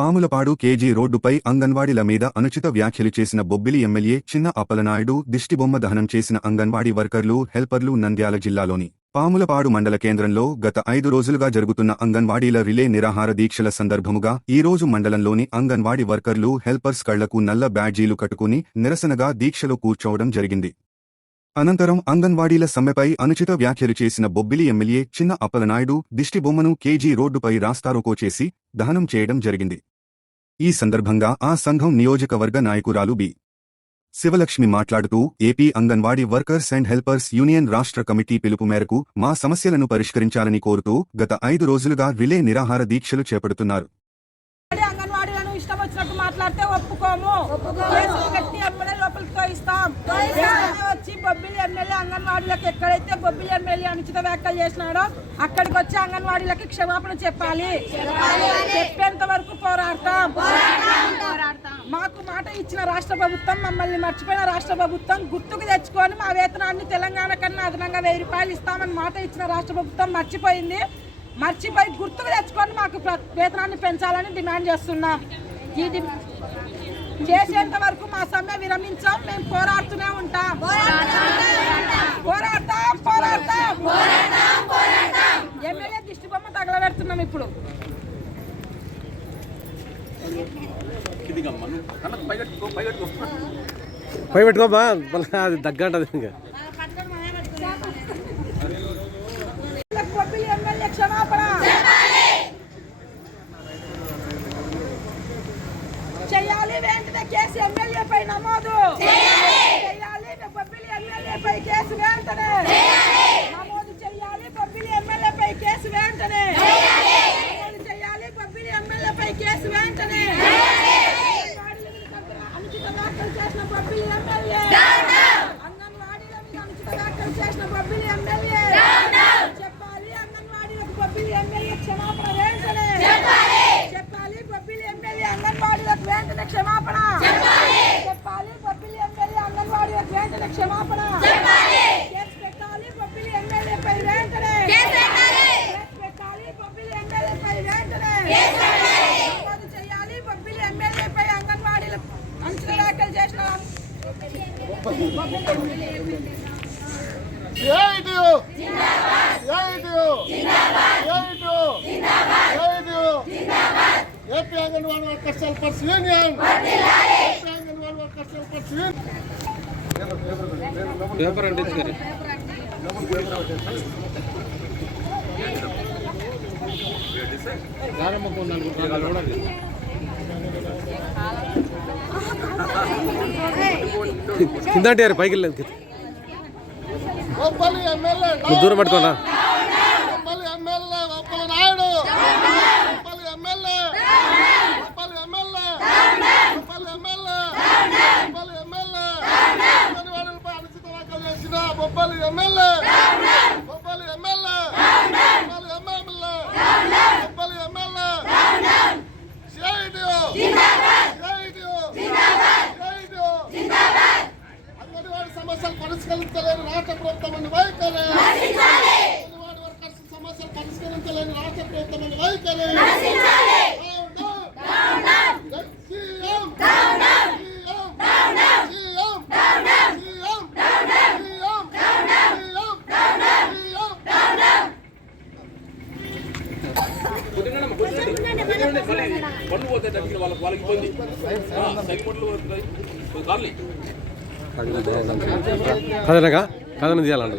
Pamulapadu KG రోడ్డుపై అంగన్వాడీల మీద అనుచిత వ్యాఖ్యలు చేసిన బొబ్బిలి ఎమ్మెల్యే చిన్న అప్పలనాయుడు దిష్టిబొమ్మ దహనం చేసిన అంగన్వాడీ వర్కర్లు హెల్పర్లు నంద్యాల జిల్లాలోని పాములపాడు మండల కేంద్రంలో గత ఐదు రోజులుగా జరుగుతున్న అంగన్వాడీల రిలే నిరాహార దీక్షల సందర్భముగా ఈ రోజు మండలంలోని అంగన్వాడీ వర్కర్లు హెల్పర్స్ కళ్ళకు నల్ల బ్యాడ్జీలు కట్టుకుని నిరసనగా దీక్షలో కూర్చోవడం జరిగింది. అనంతరం అంగన్వాడీల సమ్మెపై అనుచిత వ్యాఖ్యలు చేసిన బొబ్బిలి ఎమ్మెల్యే చిన్న అప్పలనాయుడు దిష్టిబొమ్మను కేజీ రోడ్డుపై రాస్తారోకో చేసి దహనం చేయడం జరిగింది. ఈ సందర్భంగా ఆ సంఘం నియోజకవర్గ నాయకురాలు బి. శివలక్ష్మి మాట్లాడుతూ AP anganwadi workers and helpers union రాష్ట్ర కమిటీ పిలుపు మేరకు మా సమస్యలను పరిష్కరించాలని కోరుతూ గత ఐదు రోజులుగా రిలే నిరాహార దీక్షలు చేపడుతున్నారు. అంగన్వాడీ ఇస్తాం. వచ్చి బొబ్బిలి ఎమ్మెల్యే అంగన్వాడీలకు ఎక్కడైతే బొబ్బిలి ఎమ్మెల్యే అనుచిత వ్యాఖ్యలు చేసినాడో అక్కడికి వచ్చి అంగన్వాడీలకి క్షమాపణ చెప్పాలి. చెప్పేంత వరకు పోరాడతాం. మాకు మాట ఇచ్చిన రాష్ట్ర ప్రభుత్వం మమ్మల్ని మర్చిపోయిన రాష్ట్ర ప్రభుత్వం గుర్తుకు తెచ్చుకొని మా వేతనాన్ని తెలంగాణ కన్నా అదనంగా వెయ్యి రూపాయలు ఇస్తామని మాట ఇచ్చిన రాష్ట్ర ప్రభుత్వం మర్చిపోయింది. మర్చిపోయి గుర్తుకు తెచ్చుకొని మాకు వేతనాన్ని పెంచాలని డిమాండ్ చేస్తున్నాం. ఈ చేసేంత వరకు మా సమ్మె విరమించాం. మేము పోరాడుతూనే ఉంటాం. పోరాడతాం పోరాడతాం. ఎమ్మెల్యే దిష్టి బొమ్మ తగలబెడుతున్నాం ఇప్పుడు. పై పెట్టుకోమా దగ్గంటది ఇంకా బొబ్బిలి ఎమ్మెల్యే క్షమాపణ చేయాలి వెంటనే కేసు ఎమ్మెల్యే పై నమోదు చేయాలి బొబ్బిలి ఎమ్మెల్యే పై కేసు వెంటనే నమోదు చేయాలి బొబ్బిలి ఎమ్మెల్యే పై కేసు వెంటనే నమోదు చేయాలి బొబ్బిలి ఎమ్మెల్యే పై కేసు వెంటనే అనుచిత వ్యాఖ్యలు చేసిన బొబ్బిలి ఎమ్మెల్యే అంగన్వాడీల మీద అనుచిత వ్యాఖ్యలు చేసిన బొబ్బిలి ఎమ్మెల్యే చెప్పాలి అంగన్వాడీలకు బొబ్బిలి ఎమ్మెల్యే క్షమాపణ వెంటనే చెప్పాలి బొబ్బిలి ఎమ్మెల్యే అంగన్వాడీలకు వెంటనే క్షమాపణ చెప్పాలి బొబ్బిలి ఎమ్మెల్యే అంగన్వాడీలకు వెంటనే క్షమాపణ కేసు పెట్టాలి బొబ్బిలి ఎమ్మెల్యేపై వెంటనే కేసు పెట్టాలి బొబ్బిలి ఎమ్మెల్యేపై వెంటనే నమోదు చేయాలి బొబ్బిలి ఎమ్మెల్యేపై అంగన్వాడీల అంచుల వ్యాఖ్యలు చేసిన AITU AITU AITU AITU AP anganwadi workers helpers union anganwadi workers helpers union paper అంటే సరే కింద అంటే పైకి వెళ్ళలేదు దూరం పట్టుకోనా గొప్పలి ఎమ్మెల్యే గొప్పల నాయుడు గొప్పలి ఎమ్మెల్యే గొప్పలి ఎమ్మెల్యే గొప్పలి ఎమ్మెల్యే గొప్పలి ఎమ్మెల్యే అంగన్వాడీలపై అనుచిత వ్యాఖ్యలు చేసిన Bobbili MLA Bobbili MLA Bobbili MLA Bobbili MLA CITU CITU CITU anganwadi సమస్యలు పరిష్కరించలేని రాష్ట్ర ప్రభుత్వం వైఖరి అంగన్వాడీ వర్కర్స్ సమస్యలు పరిష్కరించలేని రాష్ట్ర ప్రభుత్వం వైఖరి Down, down. CM CM CM CM CM CM పళ్ళు పోతే దగ్గర వాళ్ళకి వాళ్ళకి ఇబ్బంది. పళ్ళు కార్లీ. కదనగా కథనం తీయాలండి.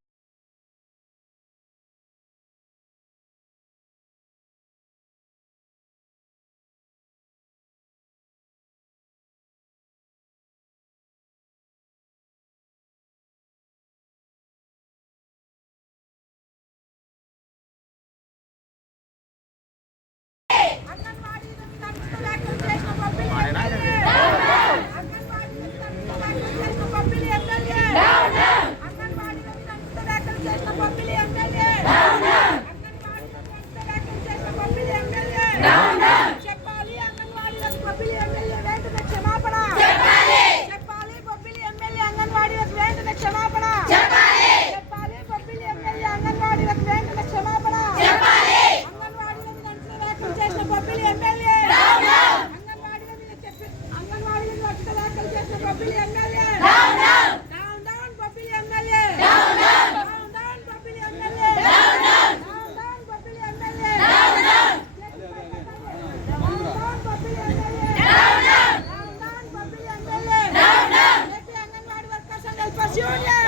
Junior!